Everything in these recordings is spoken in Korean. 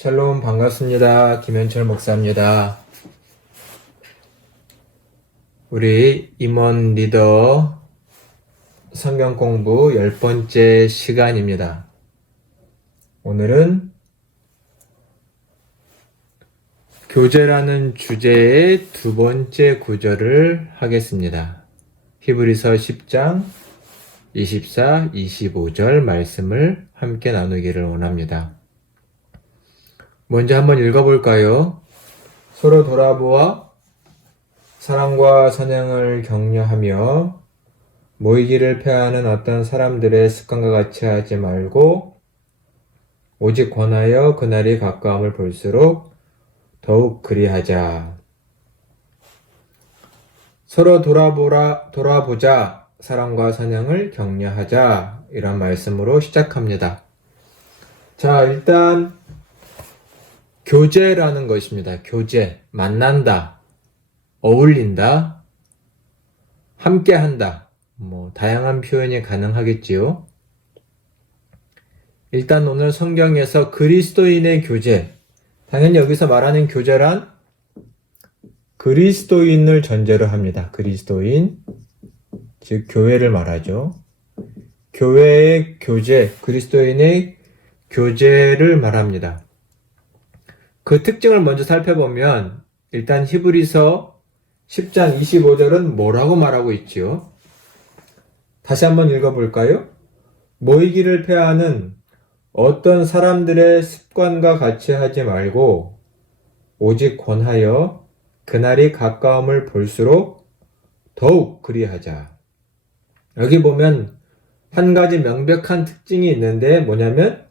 샬롬 반갑습니다. 김현철 목사입니다. 우리 임원 리더 성경 공부 열 번째 시간입니다. 오늘은 교제라는 주제의 두 번째 구절을 하겠습니다. 히브리서 10장 24, 25절 말씀을 함께 나누기를 원합니다. 먼저 한번 읽어볼까요? 서로 돌아보아 사랑과 선행을 격려하며 모이기를 패하는 어떤 사람들의 습관과 같이 하지 말고 오직 권하여 그날이 가까움을 볼수록 더욱 그리하자. 서로 돌아보라, 돌아보자. 사랑과 선행을 격려하자. 이런 말씀으로 시작합니다. 자, 일단 교제라는 것입니다. 교제. 만난다. 어울린다. 함께 한다. 뭐, 다양한 표현이 가능하겠지요. 일단 오늘 성경에서 그리스도인의 교제. 당연히 여기서 말하는 교제란 그리스도인을 전제로 합니다. 그리스도인. 즉, 교회를 말하죠. 교회의 교제, 그리스도인의 교제를 말합니다. 그 특징을 먼저 살펴보면 일단 히브리서 10장 25절은 뭐라고 말하고 있지요? 다시 한번 읽어볼까요? 모이기를 패하는 어떤 사람들의 습관과 같이 하지 말고 오직 권하여 그날이 가까움을 볼수록 더욱 그리하자. 여기 보면 한 가지 명백한 특징이 있는데 뭐냐면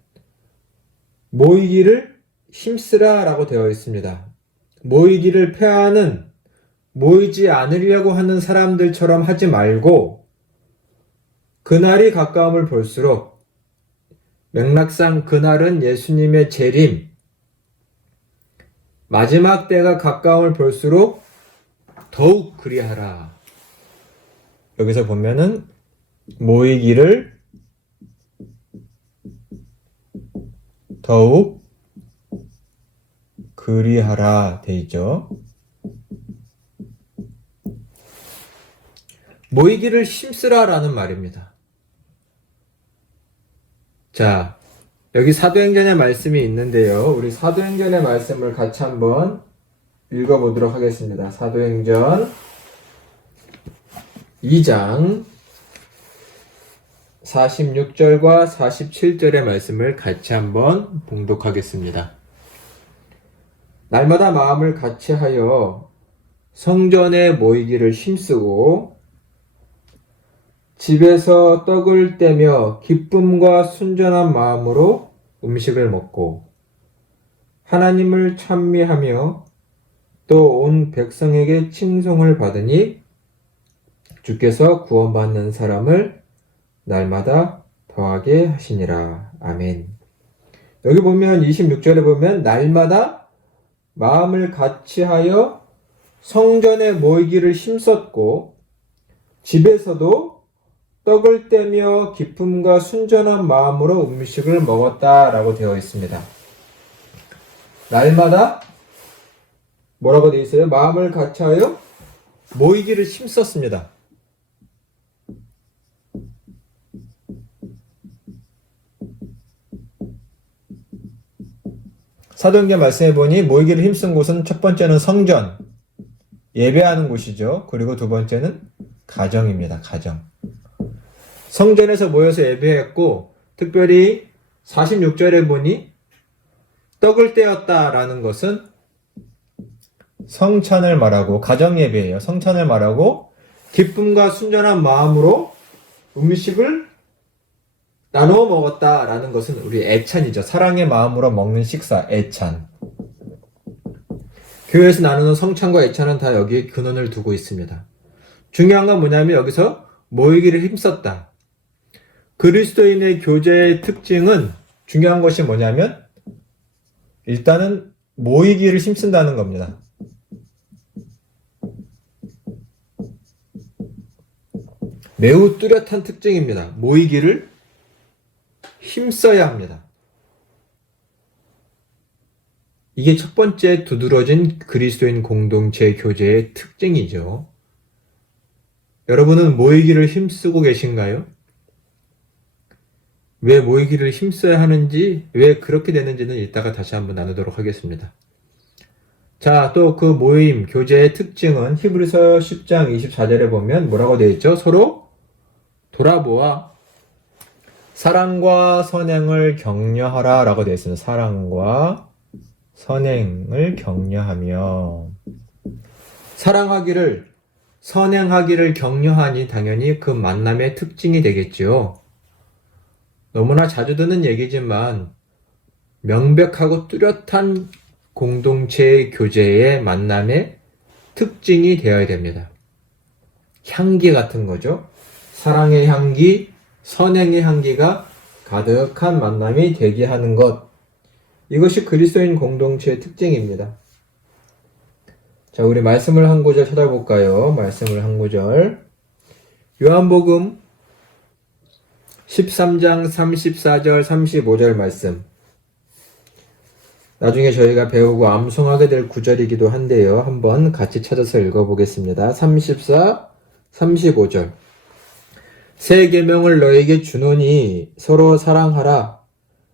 모이기를 힘쓰라 라고 되어 있습니다. 모이기를 패하는 모이지 않으려고 하는 사람들처럼 하지 말고 그날이 가까움을 볼수록 맥락상 그날은 예수님의 재림 마지막 때가 가까움을 볼수록 더욱 그리하라. 여기서 보면은 모이기를 더욱 그리하라 돼 있죠. 모이기를 힘쓰라라는 말입니다. 자, 여기 사도행전의 말씀이 있는데요. 우리 사도행전의 말씀을 같이 한번 읽어보도록 하겠습니다. 사도행전 2장 46절과 47절의 말씀을 같이 한번 봉독하겠습니다. 날마다 마음을 같이 하여 성전에 모이기를 힘쓰고 집에서 떡을 떼며 기쁨과 순전한 마음으로 음식을 먹고 하나님을 찬미하며 또 온 백성에게 칭송을 받으니 주께서 구원받는 사람을 날마다 더하게 하시니라. 아멘. 여기 보면 26절에 보면 날마다 마음을 같이 하여 성전에 모이기를 힘썼고 집에서도 떡을 떼며 기쁨과 순전한 마음으로 음식을 먹었다라고 되어 있습니다. 날마다 뭐라고 되어 있어요? 마음을 같이 하여 모이기를 힘썼습니다. 사도행전 말씀해 보니 모이기를 힘쓴 곳은 첫 번째는 성전, 예배하는 곳이죠. 그리고 두 번째는 가정입니다. 가정. 성전에서 모여서 예배했고, 특별히 46절에 보니 떡을 떼었다라는 것은 성찬을 말하고, 가정 예배예요. 성찬을 말하고, 기쁨과 순전한 마음으로 음식을 나누어 먹었다라는 것은 우리 애찬이죠. 사랑의 마음으로 먹는 식사, 애찬. 교회에서 나누는 성찬과 애찬은 다 여기에 근원을 두고 있습니다. 중요한 건 뭐냐면 여기서 모이기를 힘썼다. 그리스도인의 교제의 특징은 중요한 것이 뭐냐면 일단은 모이기를 힘쓴다는 겁니다. 매우 뚜렷한 특징입니다. 모이기를 힘써야 합니다. 이게 첫 번째 두드러진 그리스도인 공동체 교제의 특징이죠. 여러분은 모이기를 힘쓰고 계신가요? 왜 모이기를 힘써야 하는지, 왜 그렇게 되는지는 이따가 다시 한번 나누도록 하겠습니다. 자, 또 그 모임, 교제의 특징은 히브리서 10장 24절에 보면 뭐라고 되어 있죠? 서로 돌아보아 사랑과 선행을 격려하라 라고 되어 있습니다. 사랑과 선행을 격려하며 사랑하기를 선행하기를 격려하니 당연히 그 만남의 특징이 되겠지요. 너무나 자주 듣는 얘기지만 명백하고 뚜렷한 공동체 교제의 만남의 특징이 되어야 됩니다. 향기 같은 거죠. 사랑의 향기, 선행의 향기가 가득한 만남이 되게 하는 것. 이것이 그리스도인 공동체의 특징입니다. 자, 우리 말씀을 한 구절 찾아볼까요? 말씀을 한 구절. 요한복음 13장 34절 35절 말씀. 나중에 저희가 배우고 암송하게 될 구절이기도 한데요. 한번 같이 찾아서 읽어보겠습니다. 34, 35절. 새 계명을 너에게 주노니 서로 사랑하라.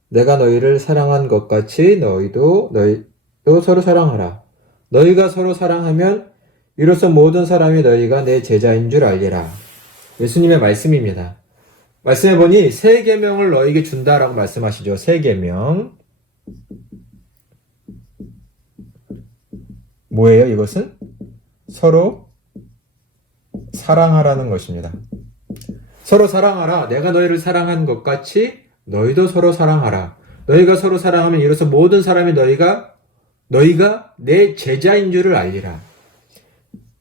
내가 너희를 사랑한 것 같이 너희도 너희도 서로 사랑하라. 너희가 서로 사랑하면 이로써 모든 사람이 너희가 내 제자인 줄 알리라. 예수님의 말씀입니다. 말씀해 보니 새 계명을 너에게 준다라고 말씀하시죠. 새 계명. 뭐예요? 이것은 서로 사랑하라는 것입니다. 서로 사랑하라. 내가 너희를 사랑한 것 같이 너희도 서로 사랑하라. 너희가 서로 사랑하면 이로써 모든 사람이 너희가 너희가 내 제자인 줄을 알리라.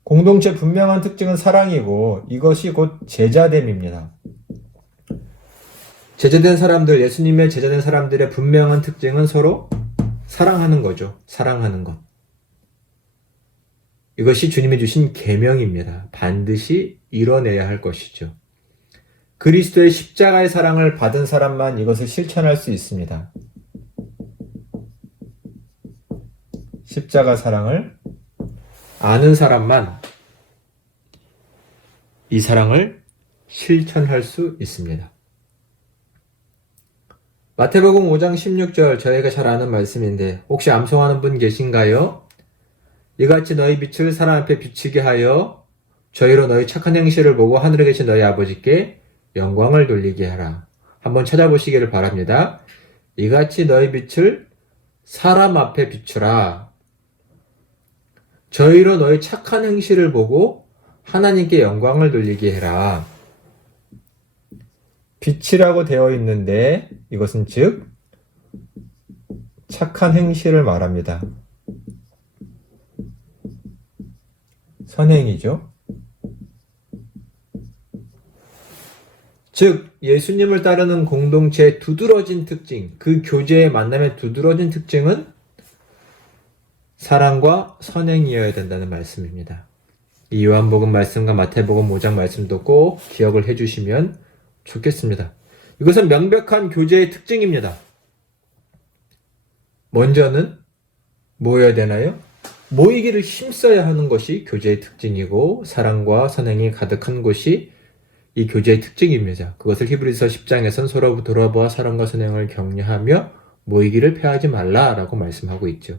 공동체 분명한 특징은 사랑이고 이것이 곧 제자됨입니다. 제자된 사람들, 예수님의 제자된 사람들의 분명한 특징은 서로 사랑하는 거죠. 사랑하는 것. 이것이 주님이 주신 계명입니다. 반드시 이뤄내야 할 것이죠. 그리스도의 십자가의 사랑을 받은 사람만 이것을 실천할 수 있습니다. 십자가 사랑을 아는 사람만 이 사랑을 실천할 수 있습니다. 마태복음 5장 16절 저희가 잘 아는 말씀인데 혹시 암송하는 분 계신가요? 이같이 너희 빛을 사람 앞에 비치게 하여 저희로 너희 착한 행실을 보고 하늘에 계신 너희 아버지께 영광을 돌리게 하라. 한번 찾아보시기를 바랍니다. 이같이 너희 빛을 사람 앞에 비추라. 저희로 너희 착한 행실을 보고 하나님께 영광을 돌리게 해라. 빛이라고 되어 있는데 이것은 즉 착한 행실을 말합니다. 선행이죠. 즉 예수님을 따르는 공동체의 두드러진 특징, 그 교제의 만남의 두드러진 특징은 사랑과 선행이어야 된다는 말씀입니다. 이 요한복음 말씀과 마태복음 5장 말씀도 꼭 기억을 해주시면 좋겠습니다. 이것은 명백한 교제의 특징입니다. 먼저는 모여야 되나요? 모이기를 힘써야 하는 것이 교제의 특징이고 사랑과 선행이 가득한 곳이 이 교제의 특징입니다. 그것을 히브리서 10장에선 서로 돌아보아 사랑과 선행을 격려하며 모이기를 폐하지 말라라고 말씀하고 있죠.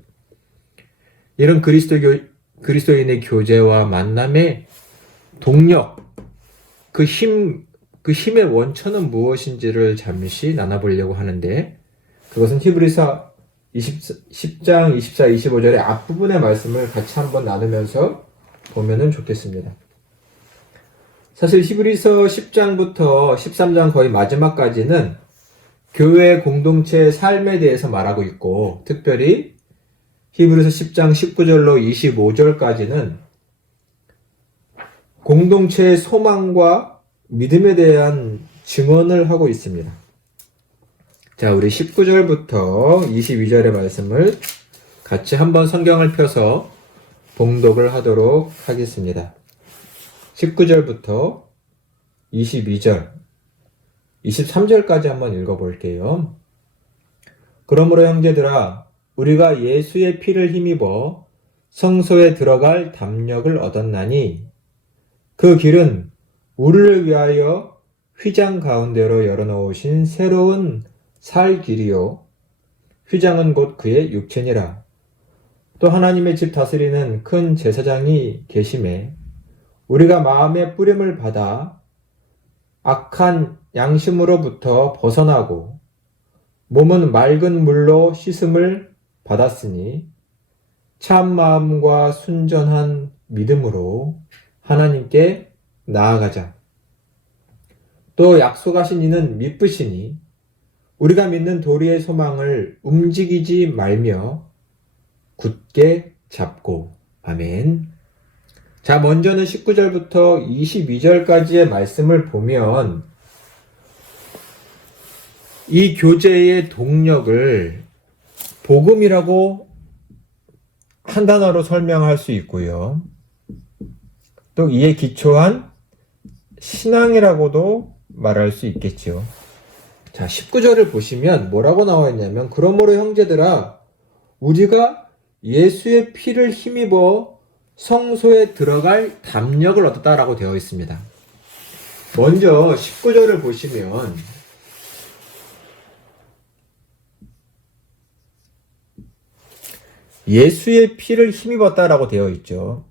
이런 그리스도 교, 그리스도인의 교제와 만남의 동력, 그 힘, 그 힘의 원천은 무엇인지를 잠시 나눠보려고 하는데, 그것은 히브리서 20, 10장 24, 25절의 앞부분의 말씀을 같이 한번 나누면서 보면은 좋겠습니다. 사실 히브리서 10장부터 13장 거의 마지막까지는 교회 공동체의 삶에 대해서 말하고 있고 특별히 히브리서 10장 19절로 25절까지는 공동체의 소망과 믿음에 대한 증언을 하고 있습니다. 자, 우리 19절부터 22절의 말씀을 같이 한번 성경을 펴서 봉독을 하도록 하겠습니다. 19절부터 22절, 23절까지 한번 읽어볼게요. 그러므로 형제들아, 우리가 예수의 피를 힘입어 성소에 들어갈 담력을 얻었나니 그 길은 우리를 위하여 휘장 가운데로 열어놓으신 새로운 살 길이요 휘장은 곧 그의 육체니라 또 하나님의 집 다스리는 큰 제사장이 계심에 우리가 마음의 뿌림을 받아 악한 양심으로부터 벗어나고 몸은 맑은 물로 씻음을 받았으니 참 마음과 순전한 믿음으로 하나님께 나아가자. 또 약속하신 이는 미쁘시니 우리가 믿는 도리의 소망을 움직이지 말며 굳게 잡고 아멘. 자, 먼저는 19절부터 22절까지의 말씀을 보면 이 교제의 동력을 복음이라고 한 단어로 설명할 수 있고요. 또 이에 기초한 신앙이라고도 말할 수 있겠지요. 자, 19절을 보시면 뭐라고 나와 있냐면 그러므로 형제들아 우리가 예수의 피를 힘입어 성소에 들어갈 담력을 얻었다라고 되어 있습니다. 먼저 19절을 보시면 예수의 피를 힘입었다라고 되어 있죠.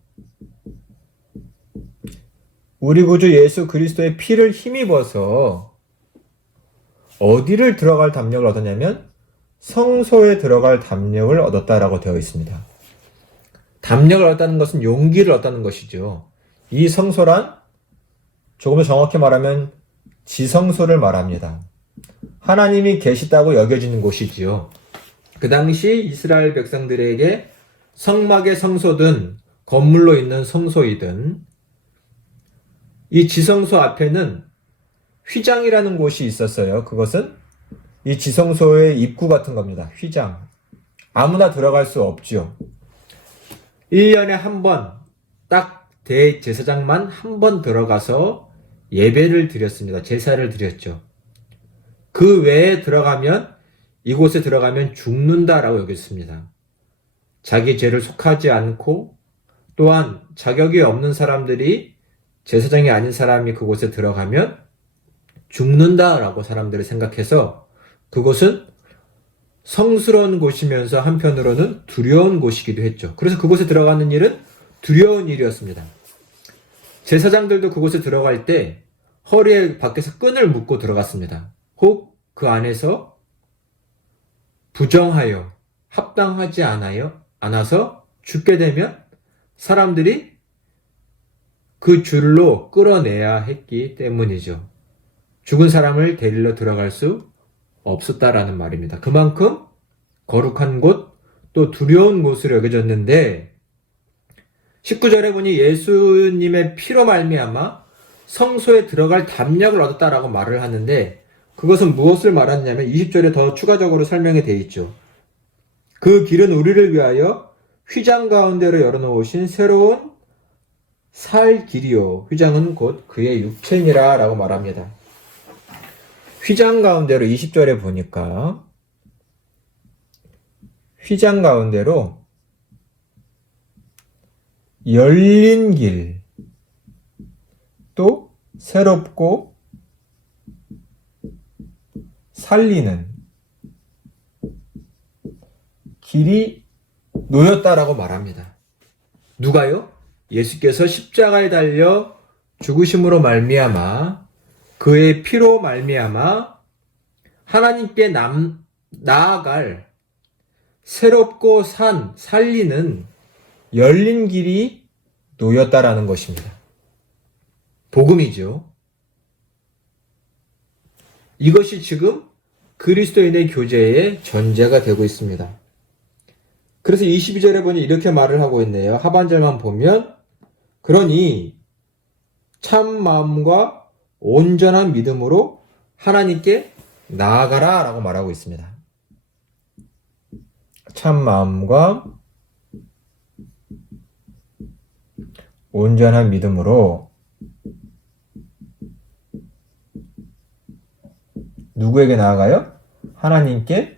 우리 구주 예수 그리스도의 피를 힘입어서 어디를 들어갈 담력을 얻었냐면 성소에 들어갈 담력을 얻었다라고 되어 있습니다. 담력을 얻었다는 것은 용기를 얻었다는 것이죠. 이 성소란 조금 더 정확히 말하면 지성소를 말합니다. 하나님이 계시다고 여겨지는 곳이지요. 그 당시 이스라엘 백성들에게 성막의 성소든 건물로 있는 성소이든 이 지성소 앞에는 휘장이라는 곳이 있었어요. 그것은 이 지성소의 입구 같은 겁니다. 휘장. 아무나 들어갈 수 없죠. 1년에 한 번, 딱 대제사장만 한 번 들어가서 예배를 드렸습니다. 제사를 드렸죠. 그 외에 들어가면, 이곳에 들어가면 죽는다라고 여겼습니다. 자기 죄를 속하지 않고, 또한 자격이 없는 사람들이 제사장이 아닌 사람이 그곳에 들어가면 죽는다라고 사람들이 생각해서 그곳은 성스러운 곳이면서 한편으로는 두려운 곳이기도 했죠. 그래서 그곳에 들어가는 일은 두려운 일이었습니다. 제사장들도 그곳에 들어갈 때 허리에 밖에서 끈을 묶고 들어갔습니다. 혹 그 안에서 부정하여 합당하지 않아요? 않아서 죽게 되면 사람들이 그 줄로 끌어내야 했기 때문이죠. 죽은 사람을 데리러 들어갈 수 없었다라는 말입니다. 그만큼 거룩한 곳, 또 두려운 곳으로 여겨졌는데 19절에 보니 예수님의 피로 말미암아 성소에 들어갈 담력을 얻었다라고 말을 하는데 그것은 무엇을 말하느냐면 20절에 더 추가적으로 설명이 되어 있죠. 그 길은 우리를 위하여 휘장 가운데로 열어놓으신 새로운 살 길이요. 휘장은 곧 그의 육체니라 라고 말합니다. 휘장 가운데로 20절에 보니까 휘장 가운데로 열린 길, 또 새롭고 살리는 길이 놓였다라고 말합니다. 누가요? 예수께서 십자가에 달려 죽으심으로 말미암아 그의 피로 말미암아 하나님께 남, 나아갈 새롭고 산 살리는 열린 길이 놓였다라는 것입니다. 복음이죠. 이것이 지금 그리스도인의 교제의 전제가 되고 있습니다. 그래서 22절에 보니 이렇게 말을 하고 있네요. 하반절만 보면 그러니 참 마음과 온전한 믿음으로 하나님께 나아가라 라고 말하고 있습니다. 참 마음과 온전한 믿음으로 누구에게 나아가요? 하나님께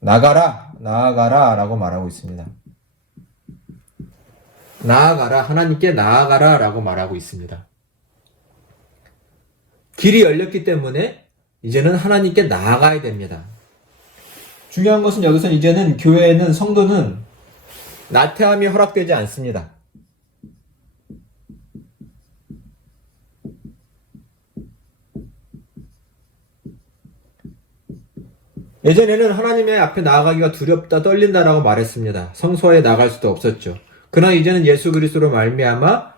나가라 나아가라 라고 말하고 있습니다. 나아가라, 하나님께 나아가라 라고 말하고 있습니다. 길이 열렸기 때문에 이제는 하나님께 나아가야 됩니다. 중요한 것은 여기서 이제는 교회에는 성도는 나태함이 허락되지 않습니다. 예전에는 하나님의 앞에 나아가기가 두렵다 떨린다라고 말했습니다. 성소에 나갈 수도 없었죠. 그러나 이제는 예수 그리스도로 말미암아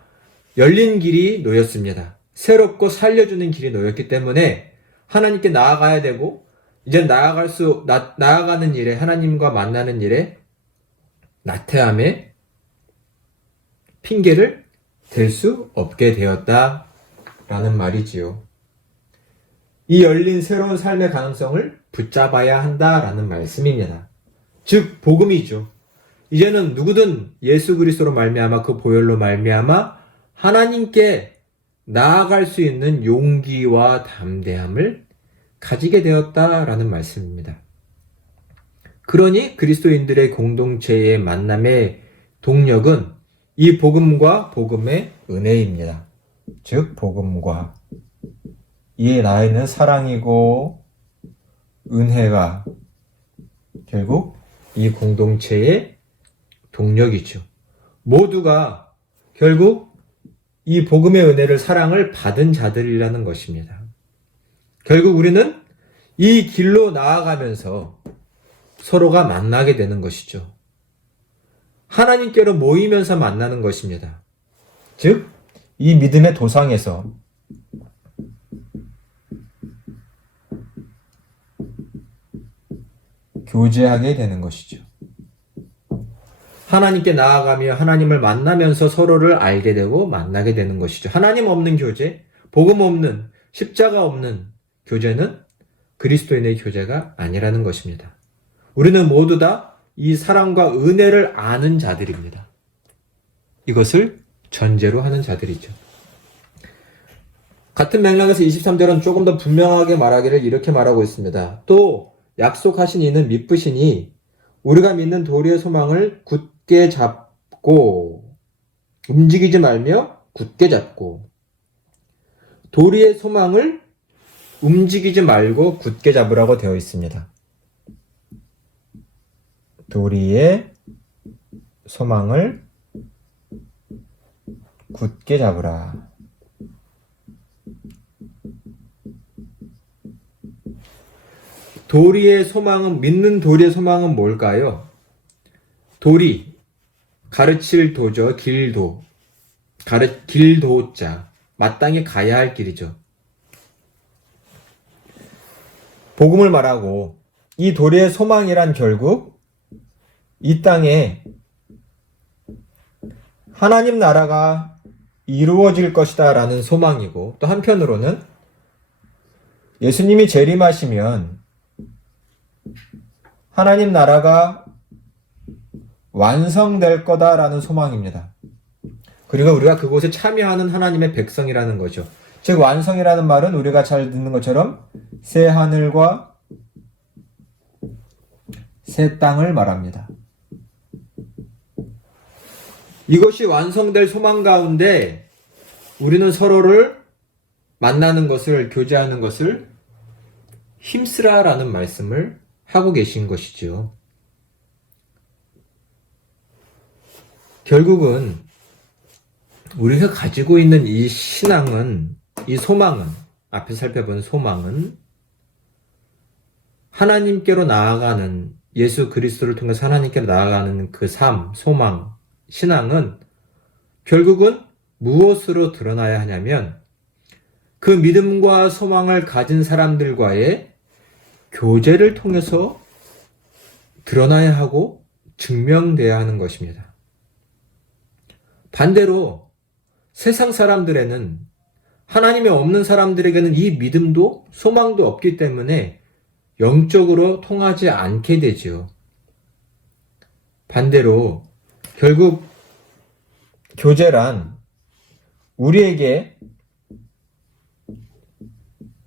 열린 길이 놓였습니다. 새롭고 살려주는 길이 놓였기 때문에 하나님께 나아가야 되고 이제 나아갈 수 나, 나아가는 일에 하나님과 만나는 일에 나태함에 핑계를 댈 수 없게 되었다라는 말이지요. 이 열린 새로운 삶의 가능성을 붙잡아야 한다라는 말씀입니다. 즉 복음이죠. 이제는 누구든 예수 그리스도로 말미암아 그 보혈로 말미암아 하나님께 나아갈 수 있는 용기와 담대함을 가지게 되었다라는 말씀입니다. 그러니 그리스도인들의 공동체의 만남의 동력은 이 복음과 복음의 은혜입니다. 즉 복음과 이 나에는 사랑이고 은혜가 결국 이 공동체의 동력이죠. 모두가 결국 이 복음의 은혜를 사랑을 받은 자들이라는 것입니다. 결국 우리는 이 길로 나아가면서 서로가 만나게 되는 것이죠. 하나님께로 모이면서 만나는 것입니다. 즉, 이 믿음의 도상에서 교제하게 되는 것이죠. 하나님께 나아가며 하나님을 만나면서 서로를 알게 되고 만나게 되는 것이죠. 하나님 없는 교제, 복음 없는, 십자가 없는 교제는 그리스도인의 교제가 아니라는 것입니다. 우리는 모두 다 이 사랑과 은혜를 아는 자들입니다. 이것을 전제로 하는 자들이죠. 같은 맥락에서 23절은 조금 더 분명하게 말하기를 이렇게 말하고 있습니다. 또 약속하신 이는 미쁘시니 우리가 믿는 도리의 소망을 굳게 잡고 움직이지 말며 굳게 잡고 도리의 소망을 움직이지 말고 굳게 잡으라고 되어 있습니다. 도리의 소망을 굳게 잡으라. 도리의 소망은 믿는 도리의 소망은 뭘까요? 도리 가르칠 도죠 길도 가르 길도자 마땅히 가야 할 길이죠. 복음을 말하고 이 도리의 소망이란 결국 이 땅에 하나님 나라가 이루어질 것이다 라는 소망이고 또 한편으로는 예수님이 재림하시면 하나님 나라가 완성될 거다라는 소망입니다. 그리고 우리가 그곳에 참여하는 하나님의 백성이라는 거죠. 즉 완성이라는 말은 우리가 잘 듣는 것처럼 새 하늘과 새 땅을 말합니다. 이것이 완성될 소망 가운데 우리는 서로를 만나는 것을 교제하는 것을 힘쓰라라는 말씀을 하고 계신 것이죠. 결국은 우리가 가지고 있는 이 신앙은, 이 소망은, 앞에 살펴본 소망은 하나님께로 나아가는 예수 그리스도를 통해서 하나님께로 나아가는 그 삶, 소망, 신앙은 결국은 무엇으로 드러나야 하냐면 그 믿음과 소망을 가진 사람들과의 교제를 통해서 드러나야 하고 증명돼야 하는 것입니다. 반대로 세상 사람들에는 하나님이 없는 사람들에게는 이 믿음도 소망도 없기 때문에 영적으로 통하지 않게 되지요. 반대로 결국 교제란 우리에게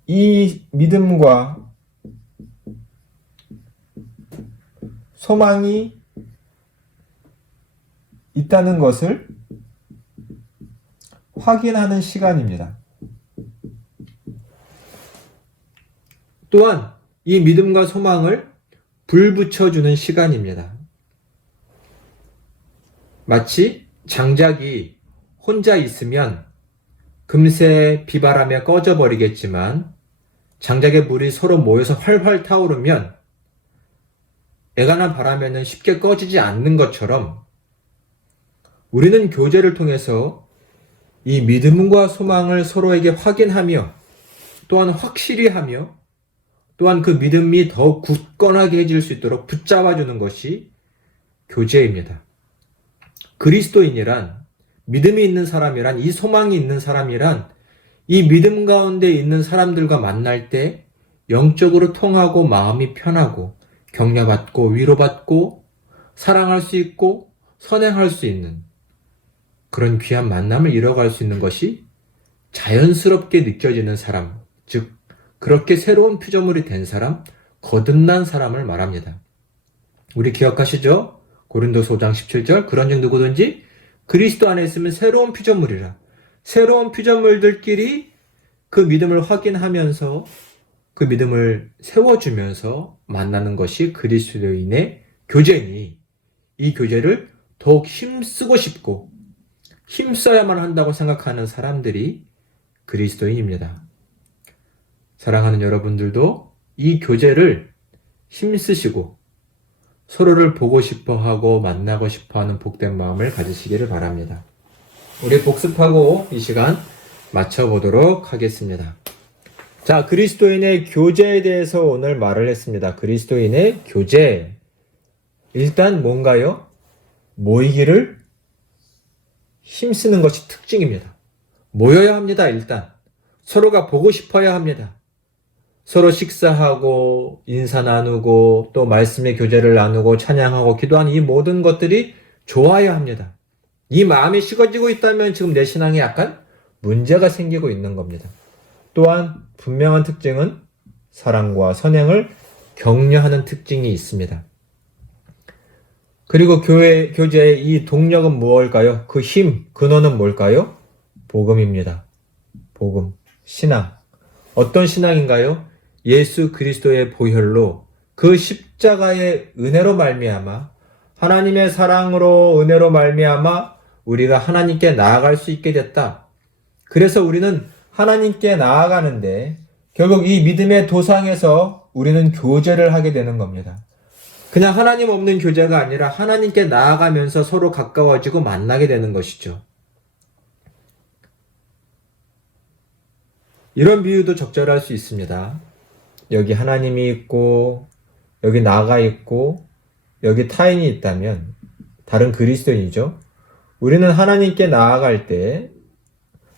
이 믿음과 소망이 있다는 것을 확인하는 시간입니다. 또한 이 믿음과 소망을 불붙여주는 시간입니다. 마치 장작이 혼자 있으면 금세 비바람에 꺼져버리겠지만 장작의 물이 서로 모여서 활활 타오르면 애가 난 바람에는 쉽게 꺼지지 않는 것처럼 우리는 교제를 통해서 이 믿음과 소망을 서로에게 확인하며 또한 확실히 하며 또한 그 믿음이 더 굳건하게 해질 수 있도록 붙잡아주는 것이 교제입니다. 그리스도인이란 믿음이 있는 사람이란 이 소망이 있는 사람이란 이 믿음 가운데 있는 사람들과 만날 때 영적으로 통하고 마음이 편하고 격려받고 위로받고 사랑할 수 있고 선행할 수 있는 그런 귀한 만남을 이뤄갈 수 있는 것이 자연스럽게 느껴지는 사람, 즉 그렇게 새로운 피조물이 된 사람, 거듭난 사람을 말합니다. 우리 기억하시죠? 고린도서 5장 17절 그런 중 누구든지 그리스도 안에 있으면 새로운 피조물이라. 새로운 피조물들끼리 그 믿음을 확인하면서 그 믿음을 세워주면서 만나는 것이 그리스도인의 교제니 이 교제를 더욱 힘쓰고 싶고 힘써야만 한다고 생각하는 사람들이 그리스도인입니다. 사랑하는 여러분들도 이 교제를 힘쓰시고 서로를 보고 싶어 하고 만나고 싶어 하는 복된 마음을 가지시기를 바랍니다. 우리 복습하고 이 시간 마쳐보도록 하겠습니다. 자, 그리스도인의 교제에 대해서 오늘 말을 했습니다. 그리스도인의 교제. 일단 뭔가요? 모이기를 힘쓰는 것이 특징입니다. 모여야 합니다, 일단. 서로가 보고 싶어야 합니다. 서로 식사하고 인사 나누고 또 말씀의 교제를 나누고 찬양하고 기도하는 이 모든 것들이 좋아야 합니다. 이 마음이 식어지고 있다면 지금 내 신앙에 약간 문제가 생기고 있는 겁니다. 또한 분명한 특징은 사랑과 선행을 격려하는 특징이 있습니다. 그리고 교회, 교제의 이 동력은 무엇일까요? 그 힘, 근원은 뭘까요? 복음입니다. 복음, 신앙. 어떤 신앙인가요? 예수 그리스도의 보혈로 그 십자가의 은혜로 말미암아 하나님의 사랑으로 은혜로 말미암아 우리가 하나님께 나아갈 수 있게 됐다. 그래서 우리는 하나님께 나아가는데 결국 이 믿음의 도상에서 우리는 교제를 하게 되는 겁니다. 그냥 하나님 없는 교제가 아니라 하나님께 나아가면서 서로 가까워지고 만나게 되는 것이죠. 이런 비유도 적절할 수 있습니다. 여기 하나님이 있고, 여기 나가 있고, 여기 타인이 있다면, 다른 그리스도인이죠. 우리는 하나님께 나아갈 때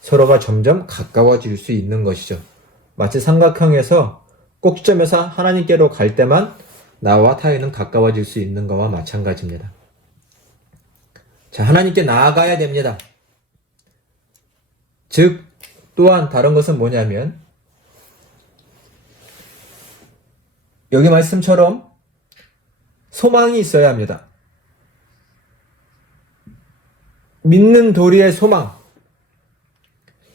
서로가 점점 가까워질 수 있는 것이죠. 마치 삼각형에서 꼭지점에서 하나님께로 갈 때만 나와 타인은 가까워질 수 있는 것과 마찬가지입니다. 자, 하나님께 나아가야 됩니다. 즉, 또한 다른 것은 뭐냐면, 여기 말씀처럼 소망이 있어야 합니다. 믿는 도리의 소망.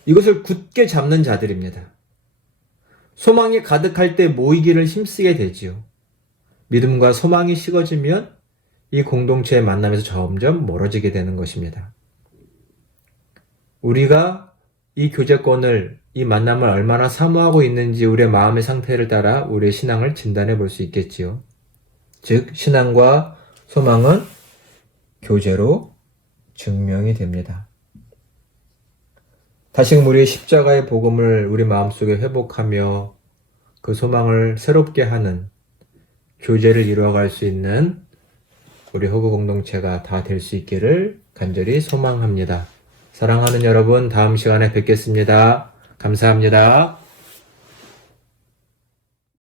이것을 굳게 잡는 자들입니다. 소망이 가득할 때 모이기를 힘쓰게 되지요. 믿음과 소망이 식어지면 이 공동체의 만남에서 점점 멀어지게 되는 것입니다. 우리가 이 교제권을, 이 만남을 얼마나 사모하고 있는지 우리의 마음의 상태를 따라 우리의 신앙을 진단해 볼 수 있겠지요. 즉, 신앙과 소망은 교제로 증명이 됩니다. 다시금 우리의 십자가의 복음을 우리 마음속에 회복하며 그 소망을 새롭게 하는 교제를 이루어갈 수 있는 우리 허구 공동체가 다 될 수 있기를 간절히 소망합니다. 사랑하는 여러분, 다음 시간에 뵙겠습니다. 감사합니다.